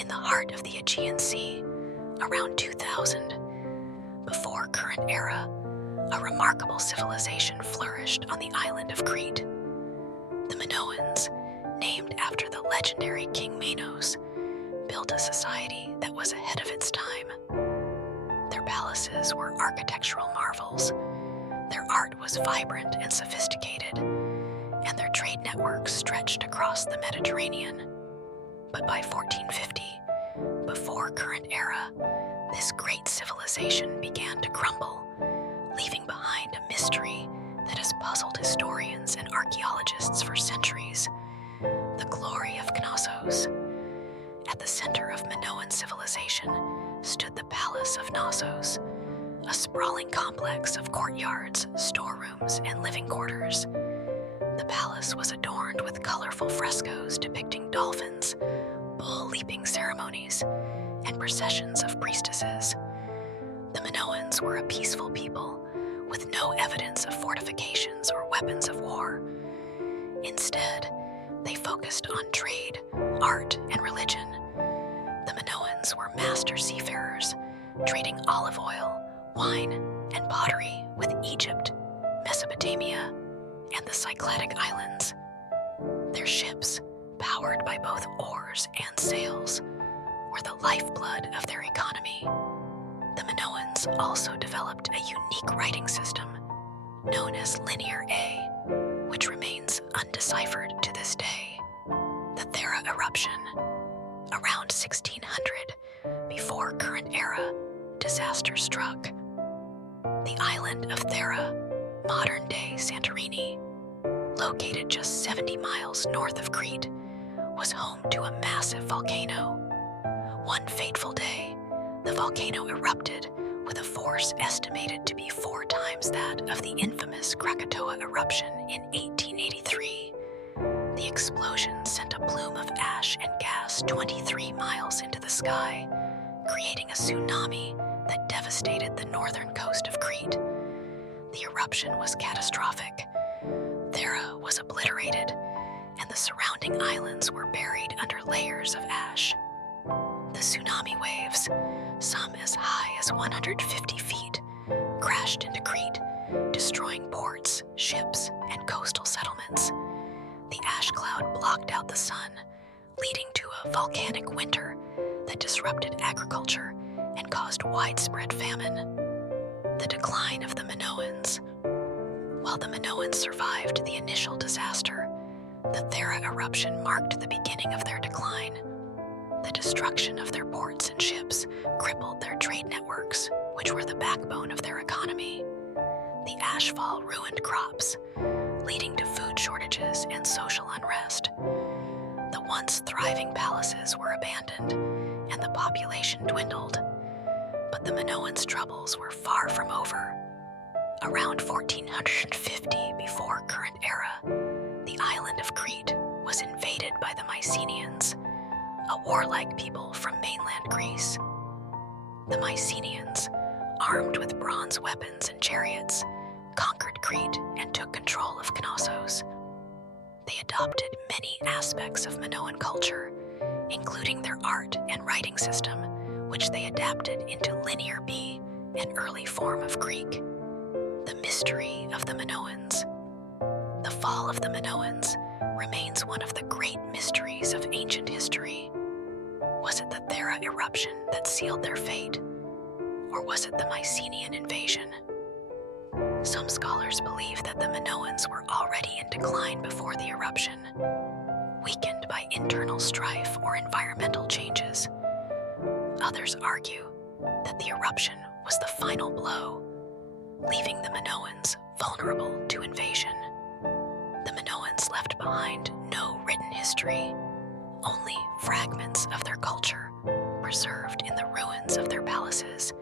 in the heart of the Aegean Sea, around 2000. Before current era, a remarkable civilization flourished on the island of Crete. The Minoans, named after the legendary King Minos, built a society that was ahead of its time. Their palaces were architectural marvels, their art was vibrant and sophisticated, and their trade networks stretched across the Mediterranean. But by 1450, before current era, this great civilization began to crumble, leaving behind a mystery that has puzzled historians and archaeologists for centuries: the glory of Knossos. At the center of Minoan civilization stood the Palace of Knossos, a sprawling complex of courtyards, storerooms, and living quarters. The palace was adorned with colorful frescoes depicting dolphins, bull-leaping ceremonies, and processions of priestesses. The Minoans were a peaceful people, with no evidence of fortifications or weapons of war. Instead, they focused on trade, art, and religion. The Minoans were master seafarers, trading olive oil, wine, and pottery with Egypt, Mesopotamia, and the Cycladic Islands. Their ships, powered by both oars and sails, were the lifeblood of their economy. The Minoans also developed a unique writing system known as Linear A, which remains undeciphered to this day. The Thera eruption. Around 1600, before current era, disaster struck. The island of Thera, modern-day Santorini, located just 70 miles north of Crete, was home to a massive volcano. One fateful day, the volcano erupted with a force estimated to be 4 times that of the infamous Krakatoa eruption in 1883. The explosion sent a plume of ash and gas 23 miles into the sky, creating a tsunami that devastated the northern coast of Crete. The eruption was catastrophic. Thera was obliterated, and the surrounding islands were buried under layers of ash. The tsunami waves, some as high as 150 feet, crashed into Crete, destroying ports, ships, and coastal settlements. The ash cloud blocked out the sun, leading to a volcanic winter that disrupted agriculture and caused widespread famine. The decline of the Minoans. While the Minoans survived the initial disaster, the Thera eruption marked the beginning of their decline. The destruction of their ports and ships crippled their trade networks, which were the backbone of their economy. The ashfall ruined crops, leading to food shortages and social unrest. The once thriving palaces were abandoned, and the population dwindled. But the Minoans' troubles were far from over. Around 1450 before current era, the island of Crete was invaded by the Mycenaeans, a warlike people from mainland Greece. The Mycenaeans, armed with bronze weapons and chariots, conquered Crete and took control of Knossos. They adopted many aspects of Minoan culture, including their art and writing system, which they adapted into Linear B, an early form of Greek. The mystery of the Minoans. The fall of the Minoans remains one of the great mysteries of ancient history. Was it the Thera eruption that sealed their fate? Or was it the Mycenaean invasion? Some scholars believe that the Minoans were already in decline before the eruption, weakened by internal strife or environmental changes. Others argue that the eruption was the final blow, leaving the Minoans vulnerable to invasion. The Minoans left behind no written history, only fragments of their culture preserved in the ruins of their palaces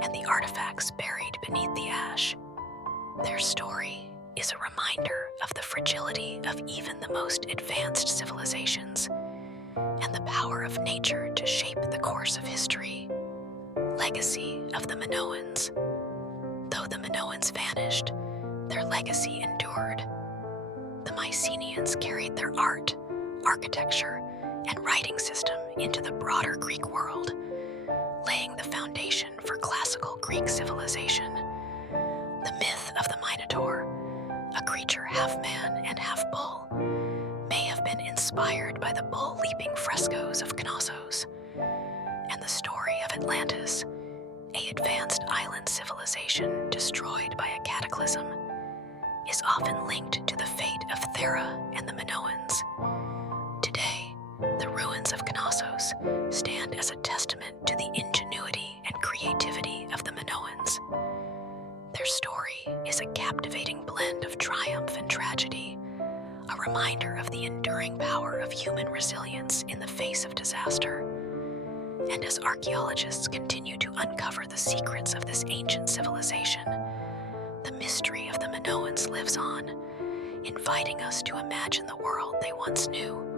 and the artifacts buried beneath the ash. Their story is a reminder of the fragility of even the most advanced civilizations and the power of nature to shape the course of history. Legacy of the Minoans. Though the Minoans vanished, their legacy endured. The Mycenaeans carried their art, architecture, and writing system into the broader Greek world, laying the foundation for classical Greek civilization. The myth of the Minotaur, a creature half man and half bull, may have been inspired by the bull-leaping frescoes of Knossos, and the story of Atlantis, an advanced island civilization destroyed by a cataclysm, is often linked to the fate of Thera and the Minoans. Today, the ruins of Knossos stand as a testament to the ingenuity and creativity of the Minoans. Their story is a captivating blend of triumph and tragedy, a reminder of the enduring power of human resilience in the face of disaster. And as archaeologists continue to uncover the secrets of this ancient civilization, the mystery of the Minoans lives on, inviting us to imagine the world they once knew.